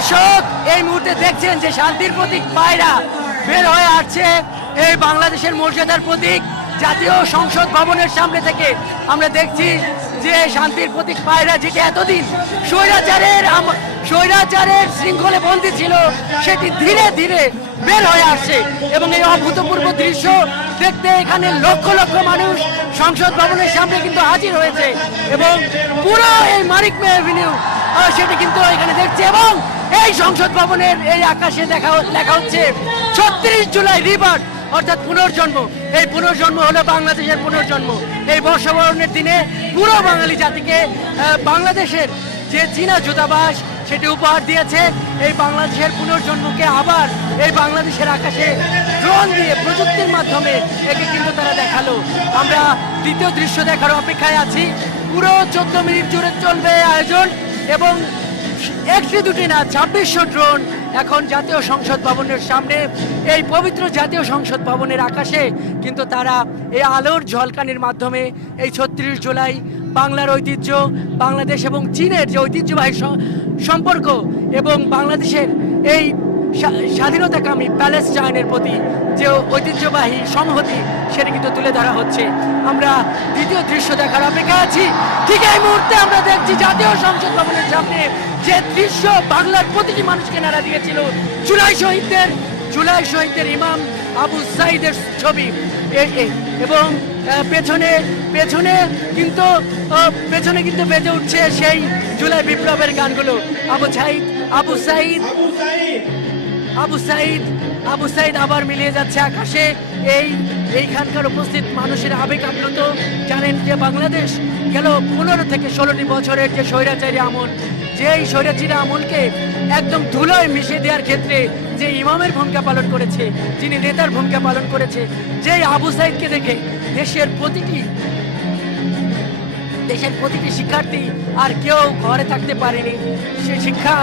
দর্শক এই মুহূর্তে দেখছেন যে শান্তির প্রতীক পায়রা বের হয়ে আসছে এই বাংলাদেশের মর্যাদার প্রতীক জাতীয় সংসদ ভবনের সামনে থেকে আমরা দেখছি যে শান্তির প্রতীক পায়রা যেটি এতদিন স্বৈরাচারের স্বৈরাচারের শৃঙ্খলে বন্দী ছিল সেটি ধীরে ধীরে বের হয়ে আসছে এবং এই অভূতপূর্ব দৃশ্য দেখতে এখানে লক্ষ লক্ষ মানুষ সংসদ ভবনের সামনে কিন্তু হাজির হয়েছে এবং পুরো এই মারিক মে অ্যাভিনিউ সেটি কিন্তু এখানে দেখছে এবং এই সংসদ ভবনের এই আকাশে দেখা লেখা হচ্ছে ছত্রিশ জুলাই রিবন অর্থাৎ পুনর্জন্ম এই পুনর্জন্ম হলো বাংলাদেশের পুনর্জন্ম এই বর্ষবরণের দিনে পুরো বাঙালি জাতিকে বাংলাদেশের যে চীনা জুতাবাস সেটি উপহার দিয়েছে এই বাংলাদেশের পুনর্জন্মকে আবার এই বাংলাদেশের আকাশে ড্রোন দিয়ে প্রযুক্তির মাধ্যমে একে কিন্তু তারা দেখালো আমরা দ্বিতীয় দৃশ্য দেখার অপেক্ষায় আছি পুরো চোদ্দ মিনিট জুড়ে চলবে আয়োজন এবং একটি দুটি না ছাব্বিশশো ড্রোন এখন জাতীয় সংসদ ভবনের সামনে এই পবিত্র জাতীয় সংসদ ভবনের আকাশে কিন্তু তারা এই আলোর ঝলকানির মাধ্যমে এই ছত্রিশ জুলাই বাংলার ঐতিহ্য বাংলাদেশ এবং চীনের যে ঐতিহ্যবাহী সম্পর্ক এবং বাংলাদেশের এই স্বাধীনতাকামী প্যালেস্টাইনের প্রতি যে ঐতিহ্যবাহী সংহতি সেটা কিন্তু তুলে ধরা হচ্ছে আমরা দ্বিতীয় দৃশ্য দেখার অপেক্ষায় আছি ঠিক এই মুহূর্তে আমরা দেখছি জাতীয় সংসদ ভবনের সামনে যে দৃশ্য বাংলার প্রতিটি মানুষকে নাড়া দিয়েছিল জুলাই শহীদদের জুলাই শহীদদের ইমাম আবু সাইদের ছবি এবং পেছনে পেছনে কিন্তু পেছনে কিন্তু বেজে উঠছে সেই জুলাই বিপ্লবের গানগুলো আবু সাইদ আবু সাইদ আবু সাইদ আবু সাইদ আবার মিলিয়ে যাচ্ছে আকাশে এই এইখানকার উপস্থিত মানুষের আবেগ আপ্লুত জানেন যে বাংলাদেশ গেল পনেরো থেকে ষোলোটি বছরের যে স্বৈরাচারী আমল যে এই স্বৈরাচারী আমলকে একদম ধুলোয় মিশে দেওয়ার ক্ষেত্রে যে ইমামের ভূমিকা পালন করেছে যিনি নেতার ভূমিকা পালন করেছে যেই আবু সাইদকে দেখে দেশের প্রতিটি দেশের প্রতিটি শিক্ষার্থী আর কেউ ঘরে থাকতে পারেনি সে শিক্ষা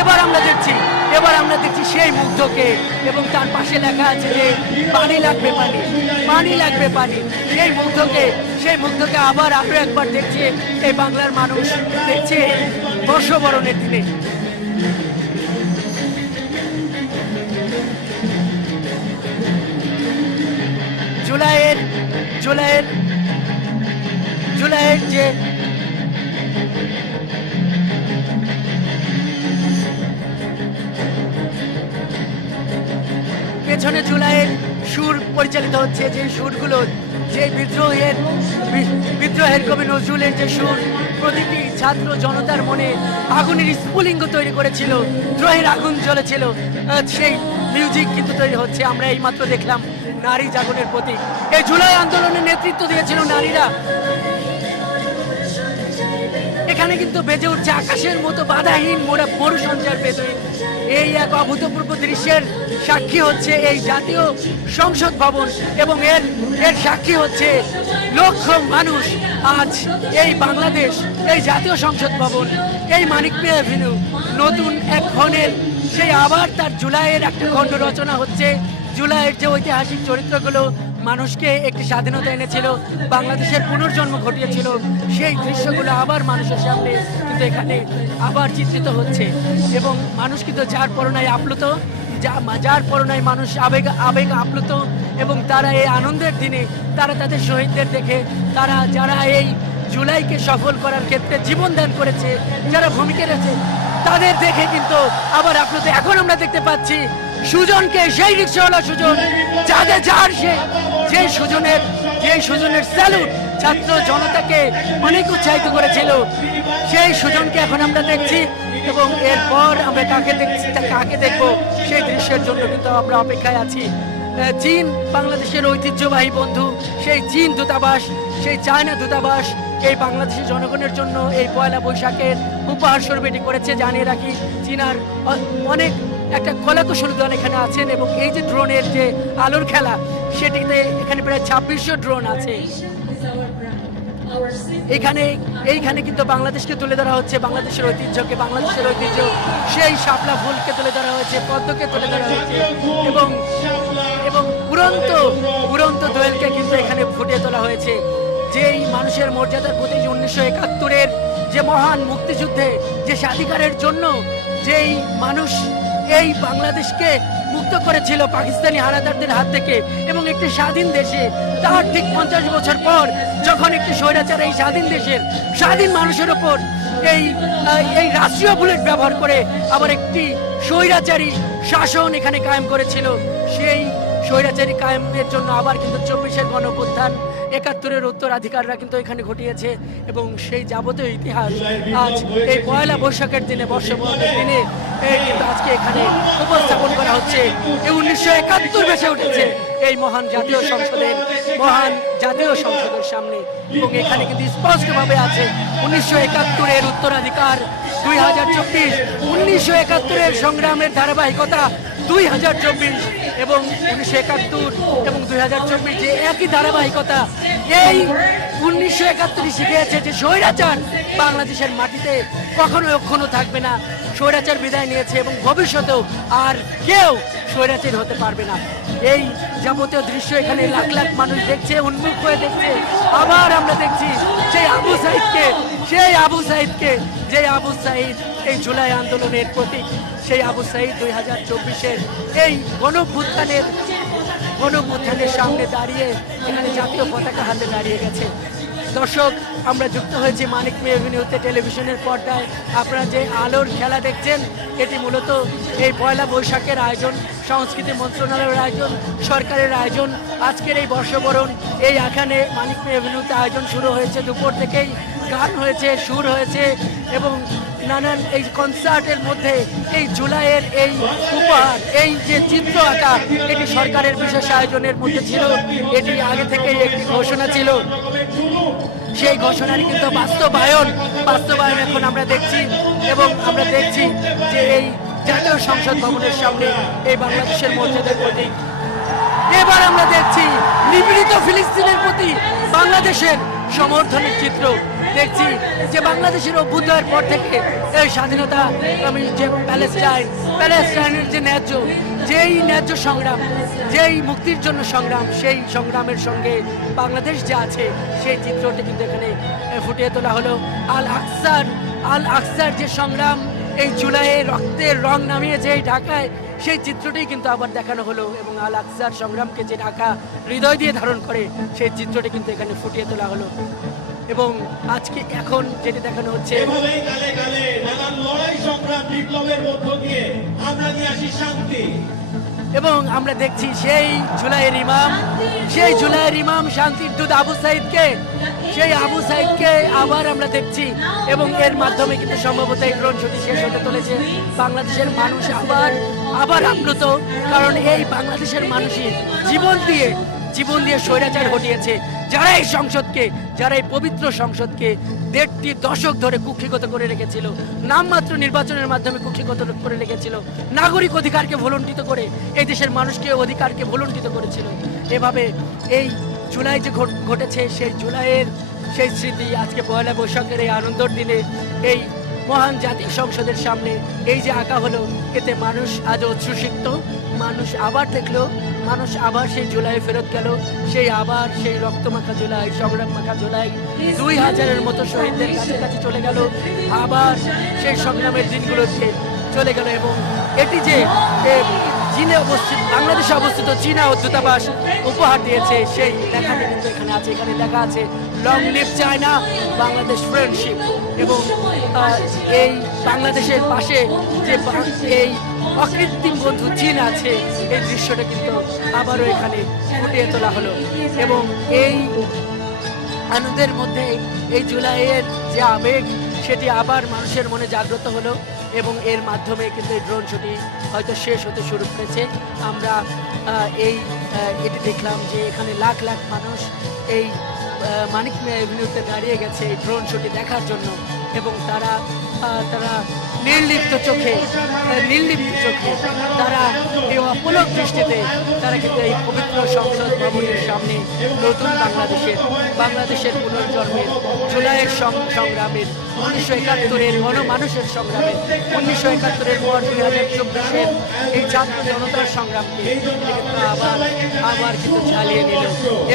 এবার আমরা দেখছি এবার আমরা দেখছি সেই মুগ্ধকে এবং তার পাশে লেখা আছে যে পানি লাগবে পানি পানি লাগবে পানি সেই মুগ্ধকে সেই মুগ্ধকে আবার আরও একবার দেখছে এই বাংলার মানুষ দেখছে বর্ষবরণের দিনে জুলাইয়ের জুলাইয়ের জুলাইয়ের যে পেছনে জুলাইয়ের সুর পরিচালিত হচ্ছে যে সুরগুলো যে বিদ্রোহের বিদ্রোহের কবি নজরুলের যে সুর প্রতিটি ছাত্র জনতার মনে আগুনের স্ফুলিঙ্গ তৈরি করেছিল দ্রোহের আগুন জ্বলেছিল সেই মিউজিক কিন্তু তৈরি হচ্ছে আমরা এইমাত্র দেখলাম নারী জাগরণের প্রতি এই জুলাই আন্দোলনের নেতৃত্ব দিয়েছিল নারীরা এখানে কিন্তু বেজে উঠছে আকাশের মতো বাধাহীন মোড়া মরু সঞ্চার বেদুইন এই এক অভূতপূর্ব দৃশ্যের সাক্ষী হচ্ছে এই জাতীয় সংসদ ভবন এবং এর এর সাক্ষী হচ্ছে লক্ষ মানুষ আজ এই বাংলাদেশ এই জাতীয় সংসদ ভবন এই মানিক অ্যাভিনিউ নতুন এক ক্ষণের সেই আবার তার জুলাইয়ের একটা খণ্ড রচনা হচ্ছে জুলাইয়ের যে ঐতিহাসিক চরিত্রগুলো মানুষকে একটি স্বাধীনতা এনেছিল বাংলাদেশের পুনর্জন্ম ঘটিয়েছিল সেই দৃশ্যগুলো আবার মানুষের সামনে কিন্তু এখানে আবার চিত্রিত হচ্ছে এবং মানুষ কিন্তু যার পরনায় আপ্লুত যা যার পরনায় মানুষ আবেগ আবেগ আপ্লুত এবং তারা এই আনন্দের দিনে তারা তাদের শহীদদের দেখে তারা যারা এই জুলাইকে সফল করার ক্ষেত্রে জীবন দান করেছে যারা ভূমিকা রয়েছে তাদের দেখে কিন্তু আবার আপ্লুত এখন আমরা দেখতে পাচ্ছি সুজনকে সেই রিক্সাওয়ালা সুজন যাদের যার সে যে সুজনের যে সুজনের স্যালুট ছাত্র জনতাকে অনেক উৎসাহিত করেছিল সেই সুজনকে এখন আমরা দেখছি এবং এরপর আমরা কাকে দেখছি কাকে দেখব সেই দৃশ্যের জন্য কিন্তু আমরা অপেক্ষায় আছি চীন বাংলাদেশের ঐতিহ্যবাহী বন্ধু সেই চীন দূতাবাস সেই চায়না দূতাবাস এই বাংলাদেশি জনগণের জন্য এই পয়লা বৈশাখের উপহার স্বরূপ এটি করেছে জানিয়ে রাখি চীনার অনেক একটা কলাকুশল দল এখানে আছেন এবং এই যে ড্রোনের যে আলোর খেলা সেটিতে এখানে প্রায় ছাব্বিশশো ড্রোন আছে এখানে এইখানে কিন্তু বাংলাদেশকে তুলে ধরা হচ্ছে বাংলাদেশের ঐতিহ্যকে বাংলাদেশের ঐতিহ্য সেই শাপলা ফুলকে তুলে ধরা হয়েছে পদ্মকে তুলে ধরা হয়েছে এবং এবং উড়ন্ত উড়ন্ত দোয়েলকে কিন্তু এখানে ফুটিয়ে তোলা হয়েছে যেই মানুষের মর্যাদার প্রতি উনিশশো একাত্তরের যে মহান মুক্তিযুদ্ধে যে স্বাধিকারের জন্য যেই মানুষ এই বাংলাদেশকে মুক্ত করেছিল পাকিস্তানি হানাদারদের হাত থেকে এবং একটি স্বাধীন দেশে তার ঠিক পঞ্চাশ বছর পর যখন একটি স্বৈরাচার এই স্বাধীন দেশের স্বাধীন মানুষের ওপর এই এই রাষ্ট্রীয় বুলেট ব্যবহার করে আবার একটি স্বৈরাচারী শাসন এখানে কায়েম করেছিল সেই স্বৈরাচারী কায়েমের জন্য আবার কিন্তু চব্বিশের গণপ্রধান একাত্তরের উত্তরাধিকাররা কিন্তু এখানে ঘটিয়েছে এবং সেই যাবতীয় ইতিহাস আজ এই পয়লা বৈশাখের দিনে বর্ষবরণের দিনে কিন্তু আজকে এখানে উপস্থাপন করা হচ্ছে এই উনিশশো একাত্তর বেসে উঠেছে এই মহান জাতীয় সংসদের মহান জাতীয় সংসদের সামনে এবং এখানে কিন্তু স্পষ্টভাবে আছে উনিশশো একাত্তরের উত্তরাধিকার দুই হাজার চব্বিশ উনিশশো একাত্তরের সংগ্রামের ধারাবাহিকতা দুই হাজার চব্বিশ এবং উনিশশো একাত্তর এবং দুই হাজার চব্বিশ যে একই ধারাবাহিকতা এই উনিশশো একাত্তরই শিখিয়েছে যে স্বৈরাচার বাংলাদেশের মাটিতে কখনো কখনো থাকবে না স্বৈরাচার বিদায় নিয়েছে এবং ভবিষ্যতেও আর কেউ স্বৈরাচার হতে পারবে না এই যাবতীয় দৃশ্য এখানে লাখ লাখ মানুষ দেখছে উন্মুখ হয়ে দেখছে আবার আমরা দেখছি সেই আবু সাহিদকে সেই আবু সাহিদকে যে আবু সাহিদ এই জুলাই আন্দোলনের প্রতীক সেই আবু সাহিদ দুই হাজার চব্বিশের এই গণভুত্থানের গণভুত্থানের সামনে দাঁড়িয়ে এখানে জাতীয় পতাকা হাতে দাঁড়িয়ে গেছে দর্শক আমরা যুক্ত হয়েছি মানিক মে অভিনীত টেলিভিশনের পর্দায় আপনারা যে আলোর খেলা দেখছেন এটি মূলত এই পয়লা বৈশাখের আয়োজন সংস্কৃতি মন্ত্রণালয়ের আয়োজন সরকারের আয়োজন আজকের এই বর্ষবরণ এই এখানে মানিক মে অভিনীত আয়োজন শুরু হয়েছে দুপুর থেকেই গান হয়েছে সুর হয়েছে এবং নানান এই কনসার্টের মধ্যে এই জুলাইয়ের এই উপহার এই যে চিত্র আঁকা এটি সরকারের বিশেষ আয়োজনের মধ্যে ছিল এটি আগে থেকেই একটি ঘোষণা ছিল সেই ঘোষণারই কিন্তু বাস্তবায়ন বাস্তবায়ন এখন আমরা দেখছি এবং আমরা দেখছি যে এই জাতীয় সংসদ ভবনের সামনে এই বাংলাদেশের মসজিদের প্রতি এবার আমরা দেখছি নিপীড়িত ফিলিস্তিনের প্রতি বাংলাদেশের সমর্থনের চিত্র দেখছি যে বাংলাদেশের অভ্যুদয়ের পর থেকে এই স্বাধীনতা আমি যে প্যালেস্টাইন প্যালেস্টাইনের যে ন্যায্য যেই ন্যায্য সংগ্রাম যেই মুক্তির জন্য সংগ্রাম সেই সংগ্রামের সঙ্গে বাংলাদেশ যে আছে সেই চিত্রটি কিন্তু এখানে ফুটিয়ে তোলা হলো আল আকসার আল আকসার যে সংগ্রাম এই জুলাইয়ে রক্তের রং নামিয়ে যে ঢাকায় সেই চিত্রটি কিন্তু আবার দেখানো হলো এবং আল আকসার সংগ্রামকে যে ঢাকা হৃদয় দিয়ে ধারণ করে সেই চিত্রটি কিন্তু এখানে ফুটিয়ে তোলা হলো এবং আজকে এখন যেটি দেখানো হচ্ছে লড়াই সংগ্রাম বিপ্লবের মধ্য দিয়ে আমরা নিয়ে আসি শান্তি এবং আমরা দেখছি সেই জুলাইয়ের ইমাম সেই জুলাইয়ের ইমাম শান্তির দুধ আবু সাইদকে সেই আবু সাইদকে আবার আমরা দেখছি এবং এর মাধ্যমে কিন্তু সম্ভবত এই গ্রন্থটি শেষ হতে চলেছে বাংলাদেশের মানুষ আবার আবার আপ্লুত কারণ এই বাংলাদেশের মানুষই জীবন দিয়ে জীবন দিয়ে স্বৈরাচার ঘটিয়েছে যারা এই সংসদকে যারা এই পবিত্র সংসদকে দেড়টি দশক ধরে কুক্ষিগত করে রেখেছিল নামমাত্র নির্বাচনের মাধ্যমে কুক্ষিগত করে রেখেছিল নাগরিক অধিকারকে ভলুণ্ঠিত করে এই দেশের মানুষকে অধিকারকে ভলুণ্ঠিত করেছিল এভাবে এই জুলাই যে ঘটেছে সেই জুলাইয়ের সেই স্মৃতি আজকে পয়লা বৈশাখের এই আনন্দর দিনে এই মহান জাতীয় সংসদের সামনে এই যে আঁকা হলো এতে মানুষ আজ উচ্ছ্বসিত মানুষ আবার দেখলো মানুষ আবার সেই জুলাই ফেরত গেল সেই আবার সেই রক্ত মাখা জুলাই সংগ্রাম মাখা জুলাই দুই হাজারের মতো শহীদদের কাছে কাছে চলে গেল আবার সেই সংগ্রামের দিনগুলোতে চলে গেল এবং এটি যে চীনে অবস্থিত বাংলাদেশে অবস্থিত চীনা ও দূতাবাস উপহার দিয়েছে সেই লেখা কিন্তু এখানে আছে এখানে লেখা আছে long live China Bangladesh friendship এবং এই বাংলাদেশের পাশে যে এই অকৃত্রিম বন্ধু চীন আছে এই দৃশ্যটা কিন্তু আবারও এখানে ফুটিয়ে তোলা হলো এবং এই আনন্দের মধ্যে এই জুলাইয়ের যে আবেগ সেটি আবার মানুষের মনে জাগ্রত হলো এবং এর মাধ্যমে কিন্তু এই ড্রোন শুটিং হয়তো শেষ হতে শুরু করেছে আমরা এই এটি দেখলাম যে এখানে লাখ লাখ মানুষ এই মানিক অ্যাভিনিউতে দাঁড়িয়ে গেছে এই ড্রোন শুটি দেখার জন্য এবং তারা তারা নির্লিপ্ত চোখে নির্লিপ্ত চোখে তারা এই অপলক দৃষ্টিতে তারা কিন্তু এই পবিত্র সংসদ ভবনের সামনে নতুন বাংলাদেশের বাংলাদেশের পুনর্জন্মের জুলাইয়ের সংগ্রামের উনিশশো একাত্তরের মানুষের সংগ্রামে উনিশশো একাত্তরের পর দুই হাজার চব্বিশের এই জাতীয় জনতার সংগ্রামকে আবার আবার কিন্তু চালিয়ে নিল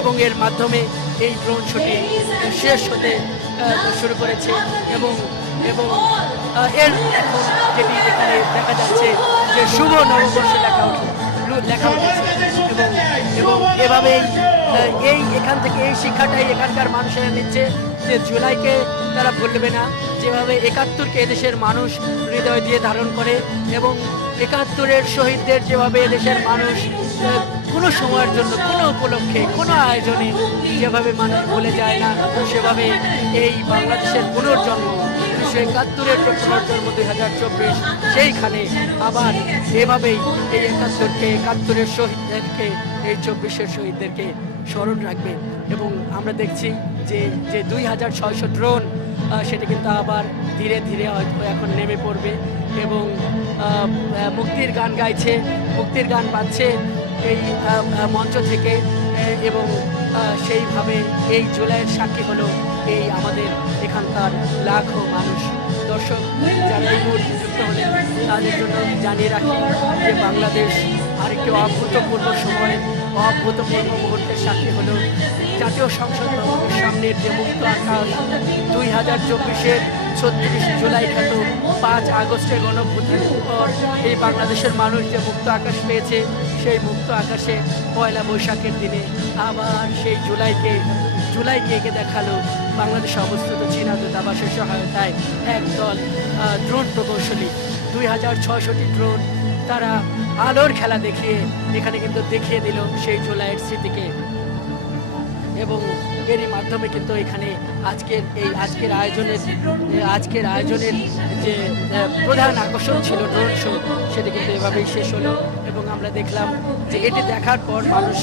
এবং এর মাধ্যমে এই ড্রোন শুটিং শেষ হতে শুরু করেছে এবং এবং এর যেটি এখানে দেখা যাচ্ছে যে শুভ নববর্ষে লেখা উঠে লেখা উঠেছে এবং এবং এভাবেই এই এখান থেকে এই শিক্ষাটাই এখানকার মানুষেরা নিচ্ছে যে জুলাইকে তারা ভুলবে না যেভাবে একাত্তরকে এদেশের মানুষ হৃদয় দিয়ে ধারণ করে এবং একাত্তরের শহীদদের যেভাবে এদেশের মানুষ কোনো সময়ের জন্য কোনো উপলক্ষে কোনো আয়োজনে যেভাবে মানুষ বলে যায় না সেভাবে এই বাংলাদেশের পুনর্জন্ম উনিশশো একাত্তরের চোদ্দ জন্ম হাজার চব্বিশ সেইখানে আবার এভাবেই এই একাত্তরকে একাত্তরের শহীদদেরকে এই চব্বিশের শহীদদেরকে স্মরণ রাখবে এবং আমরা দেখছি যে যে দুই হাজার ছয়শো ড্রোন সেটা কিন্তু আবার ধীরে ধীরে হয়তো এখন নেমে পড়বে এবং মুক্তির গান গাইছে মুক্তির গান পাচ্ছে এই মঞ্চ থেকে এবং সেইভাবে এই জুলাইয়ের সাক্ষী হলো এই আমাদের এখানকার লাখো মানুষ দর্শক যারা এই মুহূর্তে যুক্ত হলেন তাদের জন্য আমি জানিয়ে রাখি যে বাংলাদেশ আরেকটি অভূতপূর্ব সময় অভূতপূর্ব মুহূর্তের সাক্ষী হল জাতীয় সংসদ ভবনের সামনের যে মুক্ত আকাশ দুই হাজার চব্বিশের ছত্রিশ জুলাই খ্যাত পাঁচ আগস্টের গণভূতির উপর এই বাংলাদেশের মানুষ যে মুক্ত আকাশ পেয়েছে সেই মুক্ত আকাশে পয়লা বৈশাখের দিনে আবার সেই জুলাইকে জুলাই এঁকে দেখালো বাংলাদেশে অবস্থিত চীনা দূতাবাসের সহায়তায় একদল ড্রোন প্রকৌশলী দুই হাজার ছশোটি ড্রোন তারা আলোর খেলা দেখিয়ে এখানে কিন্তু দেখিয়ে দিল সেই জুলাইয়ের স্মৃতিকে এবং এরই মাধ্যমে কিন্তু এখানে আজকের এই আজকের আয়োজনের আজকের আয়োজনের যে প্রধান আকর্ষণ ছিল ড্রোন শো সেটি কিন্তু এভাবেই শেষ হলো এবং আমরা দেখলাম যে এটি দেখার পর মানুষ